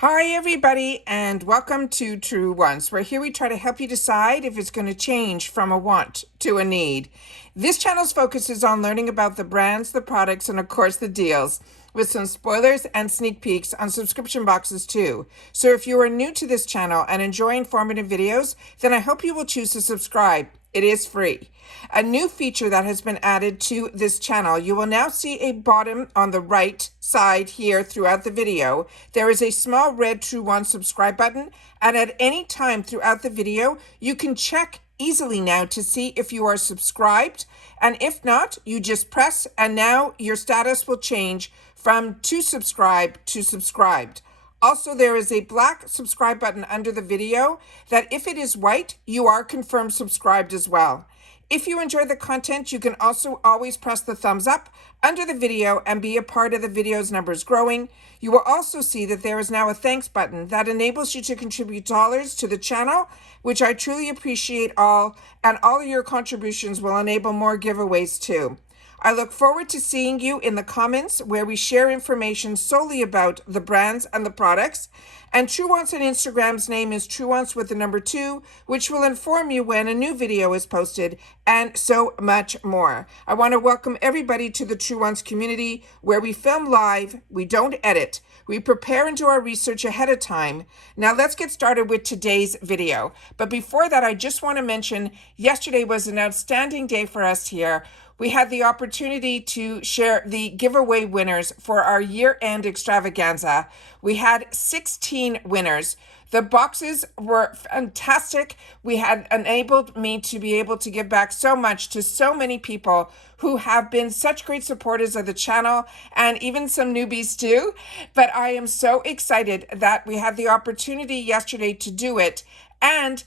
Hi everybody and welcome to Truewants, where here we try to help you decide if it's going to change from a want to a need. This channel's focus is on learning about the brands, the products, and of course the deals, with some spoilers and sneak peeks on subscription boxes too. So if you are new to this channel and enjoy informative videos, then I hope you will choose to subscribe. It is free. A new feature that has been added to this channel, you will now see a bottom on the right side here throughout the video. There is a small red Truewants subscribe button, and at any time throughout the video, you can check easily now to see if you are subscribed, and if not, you just press and now your status will change from to subscribe to subscribed. Also, there is a black subscribe button under the video that if it is white, you are confirmed subscribed as well. If you enjoy the content, you can also always press the thumbs up under the video and be a part of the video's numbers growing. You will also see that there is now a thanks button that enables you to contribute dollars to the channel, which I truly appreciate all, and all of your contributions will enable more giveaways too. I look forward to seeing you in the comments where we share information solely about the brands and the products. And Truewants on Instagram's name is Truewants with the number 2, which will inform you when a new video is posted, and so much more. I want to welcome everybody to the Truewants community where we film live, we don't edit, we prepare and do our research ahead of time. Now let's get started with today's video. But before that, I just want to mention yesterday was an outstanding day for us here. We had the opportunity to share the giveaway winners for our year-end extravaganza. We had 16 winners. The boxes were fantastic. We had enabled me to be able to give back so much to so many people who have been such great supporters of the channel, and even some newbies too. But I am so excited that we had the opportunity yesterday to do it. And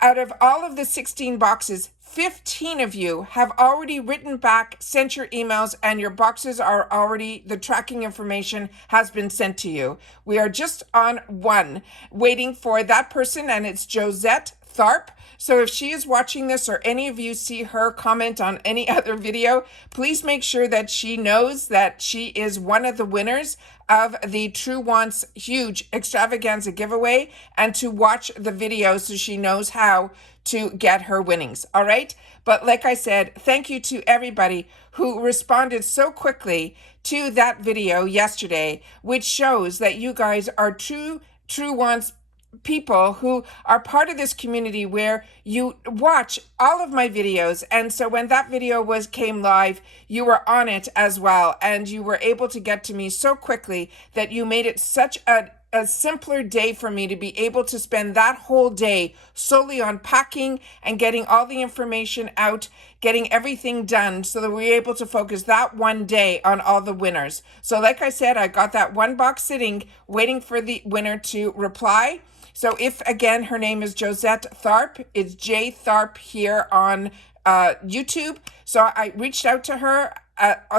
out of all of the 16 boxes, 15 of you have already written back, sent your emails, and your boxes are already, the tracking information has been sent to you. We are just on one, waiting for that person, and it's Josette Tharp. So if she is watching this or any of you see her comment on any other video, please make sure that she knows that she is one of the winners of the Truewants huge extravaganza giveaway, and to watch the video so she knows how to get her winnings. All right. But like I said, thank you to everybody who responded so quickly to that video yesterday, which shows that you guys are true Truewants people who are part of this community where you watch all of my videos. And so when that video came live, you were on it as well, and you were able to get to me so quickly that you made it such a simpler day for me to be able to spend that whole day solely on packing and getting all the information out, getting everything done so that we were able to focus that one day on all the winners. So like I said, I got that one box sitting, waiting for the winner to reply. So if, again, her name is Josette Tharp, it's J Tharp here on YouTube. So I reached out to her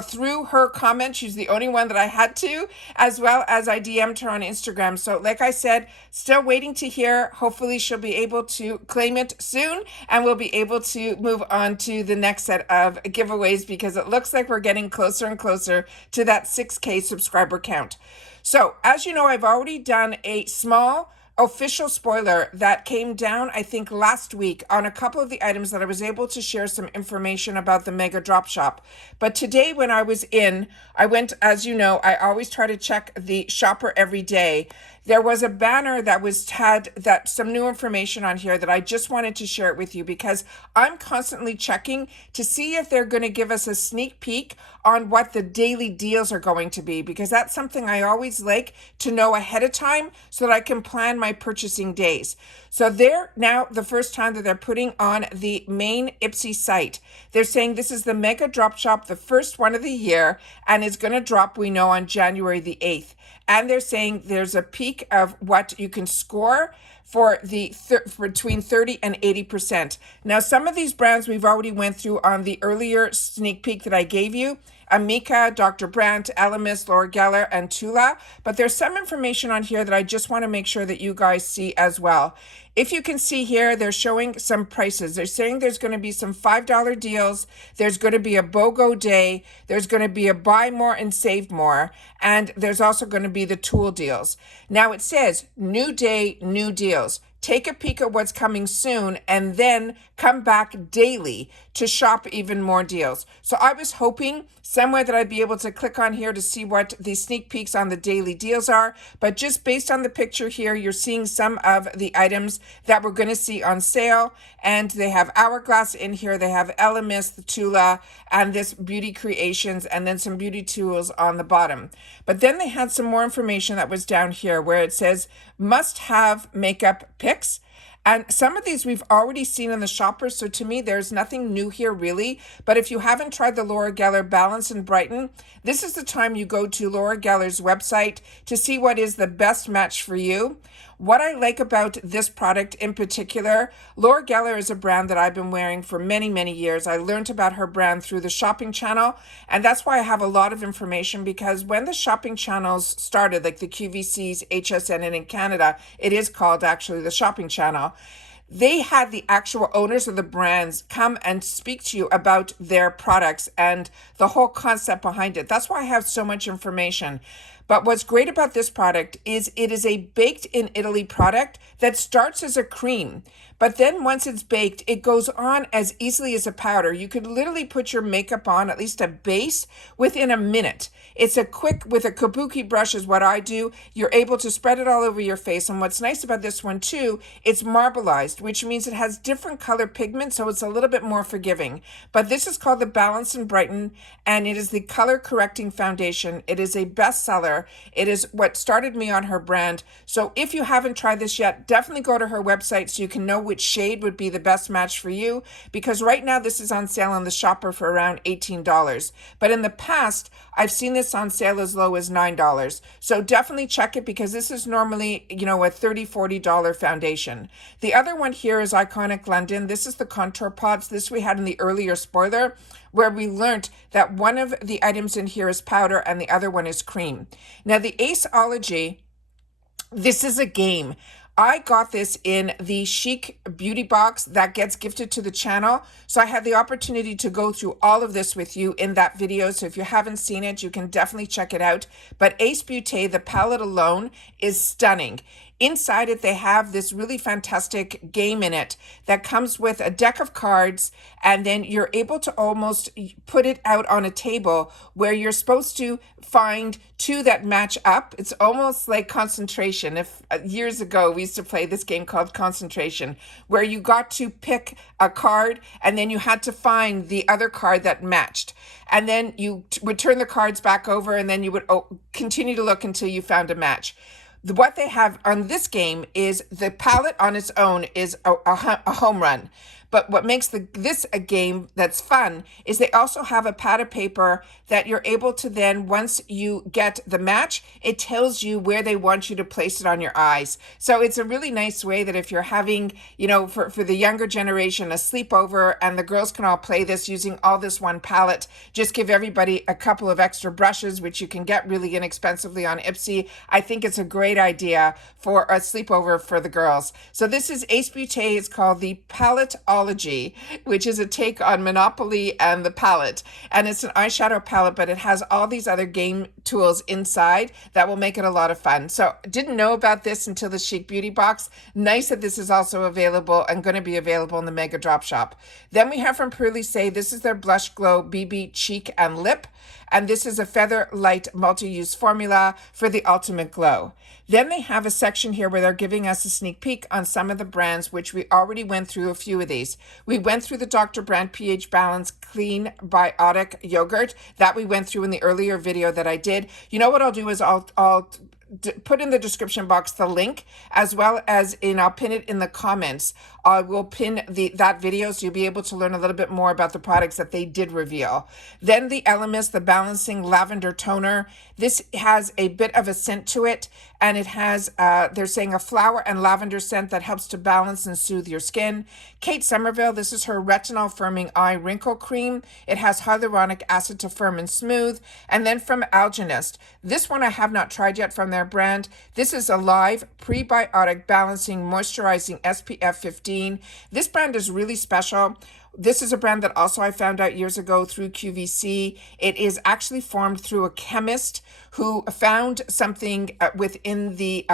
through her comment. She's the only one that I had to, as well as I DM'd her on Instagram. So like I said, still waiting to hear. Hopefully she'll be able to claim it soon, and we'll be able to move on to the next set of giveaways, because it looks like we're getting closer and closer to that 6K subscriber count. So as you know, I've already done a small official spoiler that came down, I think, last week on a couple of the items that I was able to share some information about the Mega Drop Shop. But today when I was in, I went, as you know, I always try to check the shopper every day. There was a banner that had some new information on here that I just wanted to share it with you, because I'm constantly checking to see if they're going to give us a sneak peek on what the daily deals are going to be, because that's something I always like to know ahead of time so that I can plan my purchasing days. So they're now the first time that they're putting on the main IPSY site. They're saying this is the Mega Drop Shop, the first one of the year, and it's going to drop, we know, on January the 8th. And they're saying there's a peak of what you can score for between 30 and 80%. Now, some of these brands we've already went through on the earlier sneak peek that I gave you. Amika, Dr. Brandt, Elemis, Laura Geller, and Tula. But there's some information on here that I just want to make sure that you guys see as well. If you can see here, they're showing some prices. They're saying there's going to be some $5 deals. There's going to be a BOGO day. There's going to be a buy more and save more. And there's also going to be the tool deals. Now it says new day, new deals. Take a peek at what's coming soon and then come back daily to shop even more deals. So I was hoping somewhere that I'd be able to click on here to see what the sneak peeks on the daily deals are. But just based on the picture here, you're seeing some of the items that we're going to see on sale. And they have Hourglass in here. They have Elemis, the Tula, and this Beauty Creations, and then some beauty tools on the bottom. But then they had some more information that was down here where it says must have makeup picks. And some of these we've already seen in the shoppers, so to me, there's nothing new here really. But if you haven't tried the Laura Geller Balance and Brighten, this is the time you go to Laura Geller's website to see what is the best match for you. What I like about this product in particular, Laura Geller is a brand that I've been wearing for many, many years. I learned about her brand through the shopping channel, and that's why I have a lot of information, because when the shopping channels started, like the QVCs, HSN, and in Canada, it is called actually the shopping channel, they had the actual owners of the brands come and speak to you about their products and the whole concept behind it. That's why I have so much information. But what's great about this product is it is a baked in Italy product that starts as a cream. But then once it's baked, it goes on as easily as a powder. You could literally put your makeup on, at least a base, within a minute. It's a quick, with a kabuki brush is what I do. You're able to spread it all over your face. And what's nice about this one too, it's marbleized, which means it has different color pigments, so it's a little bit more forgiving. But this is called the Balance and Brighten, and it is the color correcting foundation. It is a bestseller. It is what started me on her brand. So if you haven't tried this yet, definitely go to her website so you can know which shade would be the best match for you, because right now this is on sale on the shopper for around $18. But in the past, I've seen this on sale as low as $9. So definitely check it, because this is normally, a $30, $40 foundation. The other one here is Iconic London. This is the contour pots. This we had in the earlier spoiler, where we learned that one of the items in here is powder and the other one is cream. Now the Aceology, this is a game. I got this in the Chic beauty box that gets gifted to the channel. So I had the opportunity to go through all of this with you in that video. So if you haven't seen it, you can definitely check it out. But Ace Beauté, the palette alone is stunning. Inside it, they have this really fantastic game in it that comes with a deck of cards, and then you're able to almost put it out on a table where you're supposed to find two that match up. It's almost like Concentration. If years ago we used to play this game called Concentration, where you got to pick a card and then you had to find the other card that matched. And then you would turn the cards back over, and then you would continue to look until you found a match. What they have on this game is the palette on its own is a home run. But what makes this a game that's fun is they also have a pad of paper that you're able to then, once you get the match, it tells you where they want you to place it on your eyes. So it's a really nice way that if you're having, for the younger generation, a sleepover, and the girls can all play this using all this one palette, just give everybody a couple of extra brushes, which you can get really inexpensively on IPSY. I think it's a great idea for a sleepover for the girls. So this is Ace Beauté. It's called the Paletteology, which is a take on Monopoly and the palette. And it's an eyeshadow palette, but it has all these other game tools inside that will make it a lot of fun. So didn't know about this until the Chic Beauty box. Nice that this is also available and going to be available in the Mega Drop Shop. Then we have from Purely Say, this is their Blush Glow BB Cheek and Lip. And this is a Feather Light multi-use formula for the ultimate glow. Then they have a section here where they're giving us a sneak peek on some of the brands, which we already went through a few of these. We went through the Dr. Brandt pH Balance Clean Biotic Yogurt that we went through in the earlier video that I did. You know what I'll do is I'll put in the description box the link, as well as I'll pin it in the comments. I will pin that video so you'll be able to learn a little bit more about the products that they did reveal. Then the Elemis, the Balancing Lavender Toner. This has a bit of a scent to it, and it has, they're saying, a flower and lavender scent that helps to balance and soothe your skin. Kate Somerville, this is her Retinol Firming Eye Wrinkle Cream. It has hyaluronic acid to firm and smooth. And then from Algenist, this one I have not tried yet from their brand. This is a live prebiotic balancing moisturizing SPF 15. This brand is really special. This is a brand that also I found out years ago through QVC. It is actually formed through a chemist who found something within the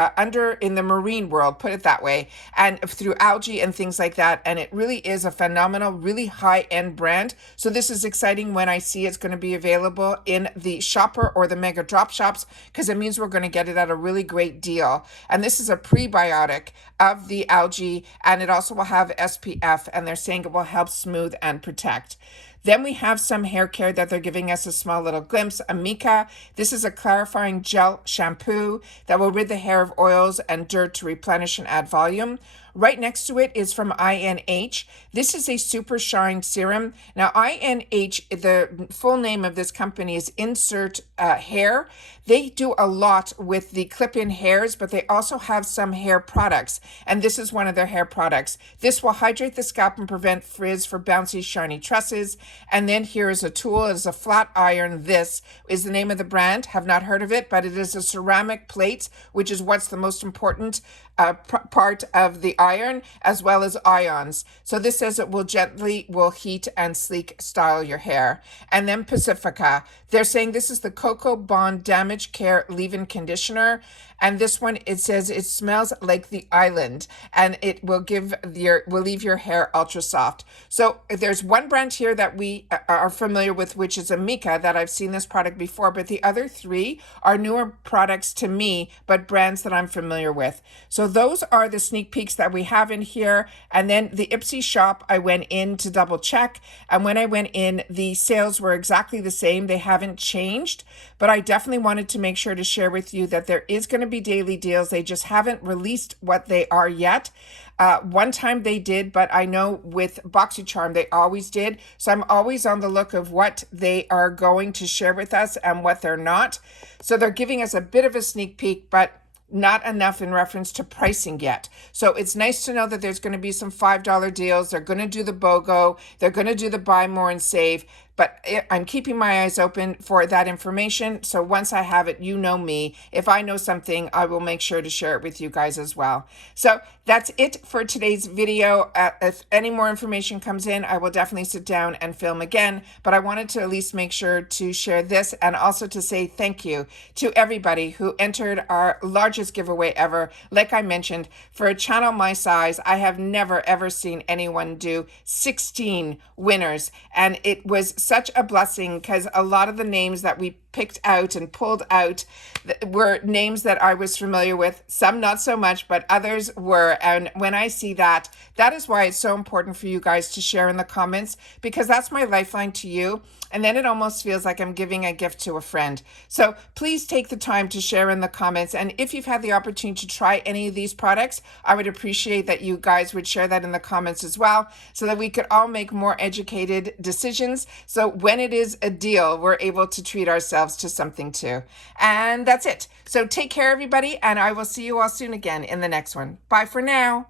in the marine world, put it that way, and through algae and things like that. And it really is a phenomenal, really high-end brand. So this is exciting when I see it's going to be available in the shopper or the mega drop shops, because it means we're going to get it at a really great deal. And this is a prebiotic of the algae, and it also will have SPF, and they're saying it will help smooth and protect. Then we have some hair care that they're giving us a small little glimpse. Amika, this is a clarifying gel shampoo that will rid the hair of oils and dirt to replenish and add volume. Right next to it is from INH. This is a super shine serum. Now INH, the full name of this company is Insert Hair. They do a lot with the clip-in hairs, but they also have some hair products, and this is one of their hair products. This will hydrate the scalp and prevent frizz for bouncy, shiny tresses. And then here is a tool. It is a flat iron. This is the name of the brand. Have not heard of it, but it is a ceramic plate, which is what's the most important part of the iron, as well as ions. So this says it will heat and sleek style your hair. And then Pacifica, they're saying this is the Cocoa Bond Damage Care Leave-In Conditioner. And this one, it says it smells like the island, and it will leave your hair ultra soft. So there's one brand here that we are familiar with, which is Amika, that I've seen this product before, but the other three are newer products to me, but brands that I'm familiar with. So those are the sneak peeks that we have in here. And then the IPSY shop, I went in to double check. And when I went in, the sales were exactly the same. They haven't changed, but I definitely wanted to make sure to share with you that there is going to be daily deals. They just haven't released what they are yet. One time they did, but I know with Boxycharm, they always did. So I'm always on the look of what they are going to share with us and what they're not. So they're giving us a bit of a sneak peek, but not enough in reference to pricing yet. So it's nice to know that there's going to be some $5 deals. They're going to do the BOGO. They're going to do the buy more and save. But I'm keeping my eyes open for that information. So once I have it, you know me. If I know something, I will make sure to share it with you guys as well. So that's it for today's video. If any more information comes in, I will definitely sit down and film again. But I wanted to at least make sure to share this, and also to say thank you to everybody who entered our largest giveaway ever. Like I mentioned, for a channel my size, I have never ever seen anyone do 16 winners. And it was such a blessing, because a lot of the names that we picked out and pulled out were names that I was familiar with, some not so much, but others were. And when I see that, that is why it's so important for you guys to share in the comments, because that's my lifeline to you. And then it almost feels like I'm giving a gift to a friend. So please take the time to share in the comments. And if you've had the opportunity to try any of these products, I would appreciate that you guys would share that in the comments as well, so that we could all make more educated decisions. So when it is a deal, we're able to treat ourselves to something too. And that's it. So take care, everybody, and I will see you all soon again in the next one. Bye for now.